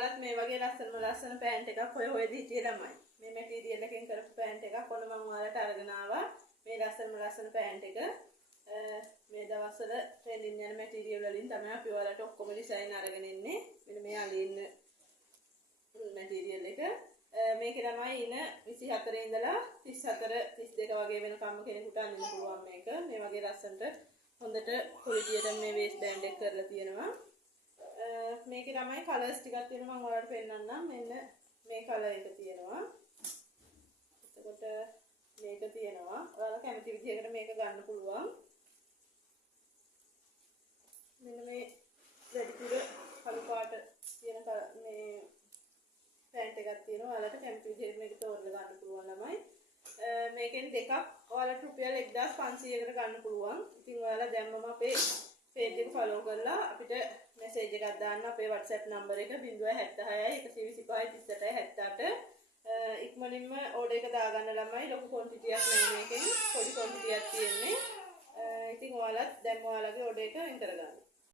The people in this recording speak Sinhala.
ඔයාලත් මේ වගේ ලස්සන පෑන්ට් එකක් හොය දීතිය ළමයි. මේ මැටීරියල් එකෙන් කරපු පෑන්ට් එකක් ඔන්න මම ඔයාලට අරගෙන ආවා. මේ ලස්සන පෑන්ට් එක මේ දවස්වල ට්‍රෙන්ඩින් යන මැටීරියල් වලින් තමයි අපි ඔයාලට ඔක්කොම ඩිසයින් අරගෙන ඉන්නේ. මෙන්න මේ අලින් මැටීරියල් එක. මේකේ ළමයි ඉන 24 ඉඳලා 34 32 වගේ වෙනකම්ම කෙනෙකුට අඳින්න පුළුවන් මේක. මේ වගේ ලස්සනට හොඳට ක්වොලිටියට මේ වේස්ට් බෑන්ඩ් එක කරලා තියෙනවා. මේකේ ළමයි කලර්ස් ටිකක් තියෙනවා මම ඔයාලට පෙන්නන්නම්. මෙන්න මේ කලර් එක තියෙනවා. එතකොට මේක තියෙනවා. ඔයාලා කැමති විදිහකට මේක ගන්න පුළුවන්. මෙන්න මේ වැඩිපුර කළු පාට තියෙන මේ පෑන්ට් එකක් තියෙනවා. ඔයාලට කැමති විදිහට මේක තෝරලා ගන්න පුළුවන් ළමයි. මේකෙන් දෙකක් ඔයාලට රුපියල් 1500කට ගන්න පුළුවන්. ඉතින් ඔයාලා දැම්මම අපේ page එක follow කරලා අපිට message එකක් දාන්න. අපේ WhatsApp number එක 076 125 38 78. ඉක්මනින්ම order එක දාගන්න ළමයි. ලොකු quantity එකක් නෙමෙයි මේකෙන්. පොඩි quantity එකක් තියෙන්නේ. ඉතින් ඔයාලත් දැන් ඔයාලගේ order එක එන් කරගන්න.